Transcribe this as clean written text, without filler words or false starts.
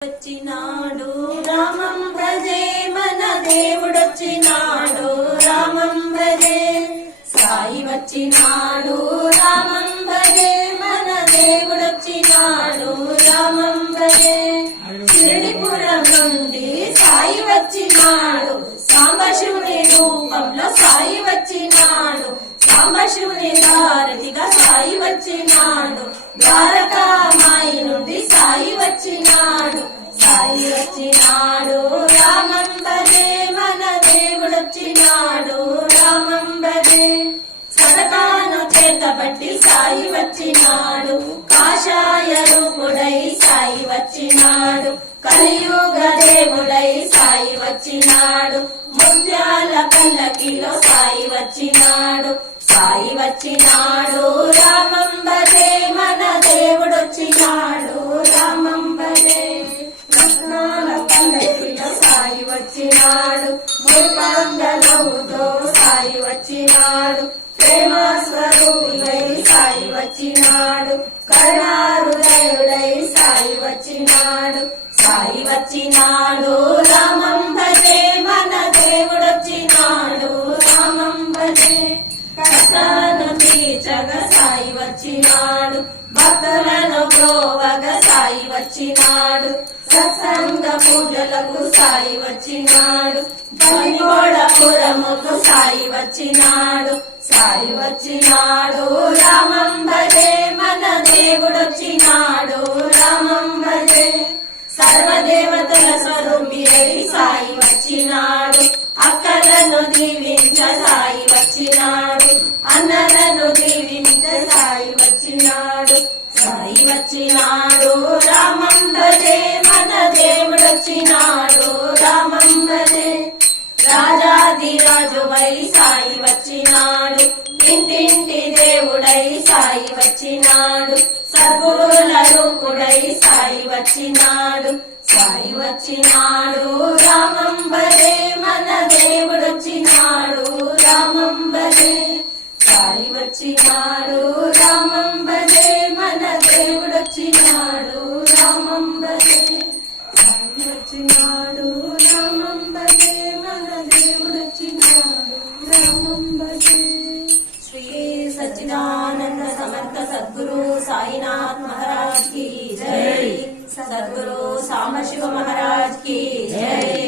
వచ్చినాడు రామం భజే మన దేవుడొచ్చినాడు రామం భజే సాయి వచ్చినాడు రామం భజే మన దేవుడొచ్చినాడు రామం భజే షిరిడిపురం నుండి సాయి వచ్చినాడు సాంబశివుని రూపంలో సాయి వచ్చినాడు సాంబశివుని సారథిగా సాయి వచ్చినాడు ద్వారకామాయి నుండి సాయి వచ్చినాడు సాయి వచ్చినాడు రామం భజే మన దేవుడొచ్చినాడు రామం భజే సదకాను చేతబట్టి సాయి వచ్చినాడు కాషాయ రూపుడై సాయి వచ్చినాడు కలియుగ దేవుడై సాయి వచ్చినాడు ముత్యాల పల్లకిలో సాయి వచ్చినాడు సాయి వచ్చినాడు రామం భజే మన దేవుడొచ్చినాడు రామం భజే రత్నాల పల్లకిలో సాయి వచ్చినాడు మురిపాంగలవుతో సాయి వచ్చినాడు ప్రేమ స్వరూపుడై సాయి వచ్చినాడు కరుణాహృదయుడై సాయి వచ్చినాడు సాయి వచ్చినాడు రామం భజే మన దేవుడొచ్చినాడు రామం భజే కష్టాలను తీర్చగ సాయి వచ్చినాడు భక్తులను ప్రోవగ సాయి వచ్చినాడు సత్సంగ పూజలకు సాయి వచ్చినాడు బలిగోడపురముకు సాయి వచ్చినాడు సాయి వచ్చినాడు రామం భజే మన దేవుడొచ్చినాడు రామం భజే సర్వదేవతల స్వరూపి అయి సాయి వచ్చినాడు అక్కలను దీవించ సాయి వచ్చినాడు అన్నలను దీవించ సాయి వచ్చినాడు సాయి వచ్చినాడు రామం భజే మన దేవుడొచ్చినాడు రామం భజే రాజాదిరాజువై సాయి వచ్చినాడు ఇంటింటి దేవుడై సాయి వచ్చినాడు సద్గురుల రూపుడై సాయి వచ్చినాడు సాయి వచ్చినాడు రామం భజే మన దేవుడొచ్చినాడు రామం భజే సాయి వచ్చినాడు రామం భజే మన దేవుడొచ్చినాడు రామం భజే సాయి వచ్చినాడు రామం భజే మన దేవుడొచ్చినాడు రామం భజే శ్రీ సచ్చిదానంద సమర్థ సద్గురు సాయినాథ్ महाराज की जय, सद्गुरु सामशिव महाराज की जय।